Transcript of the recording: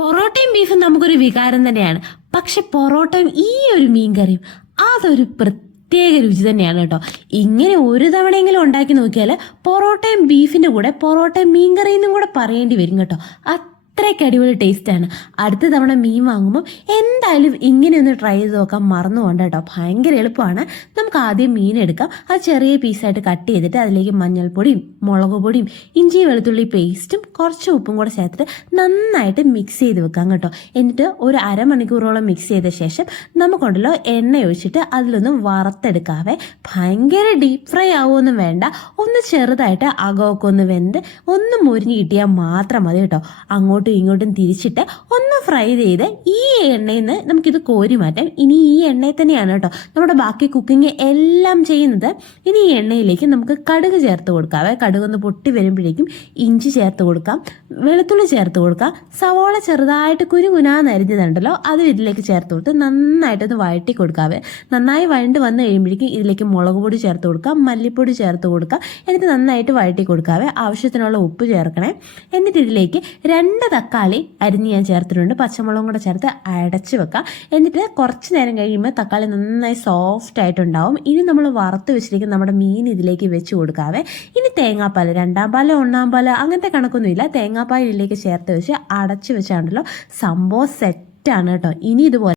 പൊറോട്ടയും ബീഫും നമുക്കൊരു വികാരം തന്നെയാണ്. പക്ഷെ പൊറോട്ടയും ഈ ഒരു മീൻകറിയും അതൊരു പ്രത്യേക രുചി തന്നെയാണ് കേട്ടോ. ഇങ്ങനെ ഒരു തവണയെങ്കിലും ഉണ്ടാക്കി നോക്കിയാൽ പൊറോട്ടയും ബീഫിൻ്റെ കൂടെ പൊറോട്ടയും മീൻകറിയെന്നും കൂടെ പറയേണ്ടി വരും കേട്ടോ. അത്രയ്ക്ക് അടിപൊളി ടേസ്റ്റാണ്. അടുത്ത തവണ മീൻ വാങ്ങുമ്പോൾ എന്തായാലും ഇങ്ങനെ ഒന്ന് ട്രൈ ചെയ്ത് നോക്കാൻ മറന്നു പോകണ്ട കേട്ടോ. ഭയങ്കര എളുപ്പമാണ്. നമുക്ക് ആദ്യം മീൻ എടുക്കാം. അത് ചെറിയ പീസായിട്ട് കട്ട് ചെയ്തിട്ട് അതിലേക്ക് മഞ്ഞൾപ്പൊടിയും മുളക് പൊടിയും ഇഞ്ചി വെളുത്തുള്ളി പേസ്റ്റും കുറച്ച് ഉപ്പും കൂടെ ചേർത്തിട്ട് നന്നായിട്ട് മിക്സ് ചെയ്ത് വെക്കാം കേട്ടോ. എന്നിട്ട് ഒരു അരമണിക്കൂറോളം മിക്സ് ചെയ്ത ശേഷം നമുക്കുണ്ടല്ലോ എണ്ണ ഒഴിച്ചിട്ട് അതിലൊന്ന് വറുത്തെടുക്കാവേ. ഭയങ്കര ഡീപ്പ് ഫ്രൈ ആവുമൊന്നും വേണ്ട. ഒന്ന് ചെറുതായിട്ട് അകമൊക്കെ ഒന്ന് വെന്ത് ഒന്ന് മുരിഞ്ഞ് കിട്ടിയാൽ മാത്രം മതി കേട്ടോ. അങ്ങോട്ടും ഇങ്ങോട്ടും തിരിച്ചിട്ട് ഒന്ന് ഫ്രൈ ചെയ്ത് ഈ എണ്ണയിൽ നിന്ന് നമുക്കിത് കോരി മാറ്റാം. ഇനി ഈ എണ്ണയിൽ തന്നെയാണ് കേട്ടോ നമ്മുടെ ബാക്കി കുക്കിംഗ് എല്ലാം ചെയ്യുന്നത്. ഇനി ഈ എണ്ണയിലേക്ക് നമുക്ക് കടുക് ചേർത്ത് കൊടുക്കാവേ. കടുകൊന്ന് പൊട്ടി വരുമ്പോഴേക്കും ഇഞ്ചി ചേർത്ത് കൊടുക്കാം, വെളുത്തുള്ളി ചേർത്ത് കൊടുക്കാം, സവോള ചെറുതായിട്ട് കുരുകുനാന്നരിഞ്ഞതുണ്ടല്ലോ അത് ഇതിലേക്ക് ചേർത്ത് കൊടുത്ത് നന്നായിട്ടൊന്ന് വഴറ്റി കൊടുക്കാവേ. നന്നായി വഴണ്ട് വന്ന് കഴിയുമ്പോഴേക്കും ഇതിലേക്ക് മുളക് പൊടി ചേർത്ത് കൊടുക്കാം, മല്ലിപ്പൊടി ചേർത്ത് കൊടുക്കാം. എന്നിട്ട് നന്നായിട്ട് വഴറ്റി കൊടുക്കാവേ. ആവശ്യത്തിനുള്ള ഉപ്പ് ചേർക്കണേ. എന്നിട്ട് ഇതിലേക്ക് 2 തക്കാളി അരിഞ്ഞ് ഞാൻ ചേർത്തിട്ടുണ്ട്. പച്ചമുളകും കൂടെ ചേർത്ത് അടച്ച് വെക്കാം. എന്നിട്ട് കുറച്ച് നേരം കഴിയുമ്പോൾ തക്കാളി നന്നായി സോഫ്റ്റ് ആയിട്ടുണ്ടാവും. ഇനി നമ്മൾ വറുത്ത് വെച്ചിരിക്കുന്ന നമ്മുടെ മീൻ ഇതിലേക്ക് വെച്ച് കൊടുക്കാവേ. ഇനി തേങ്ങാപ്പാൽ, 2-ാം പാല് 1-ാം പാല് അങ്ങനത്തെ കണക്കൊന്നുമില്ല. തേങ്ങാപ്പാൽ ഇതിലേക്ക് ചേർത്ത് വെച്ച് അടച്ച് വെച്ചാണല്ലോ സംഭവം സെറ്റാണ് കേട്ടോ. ഇനി ഇതുപോലെ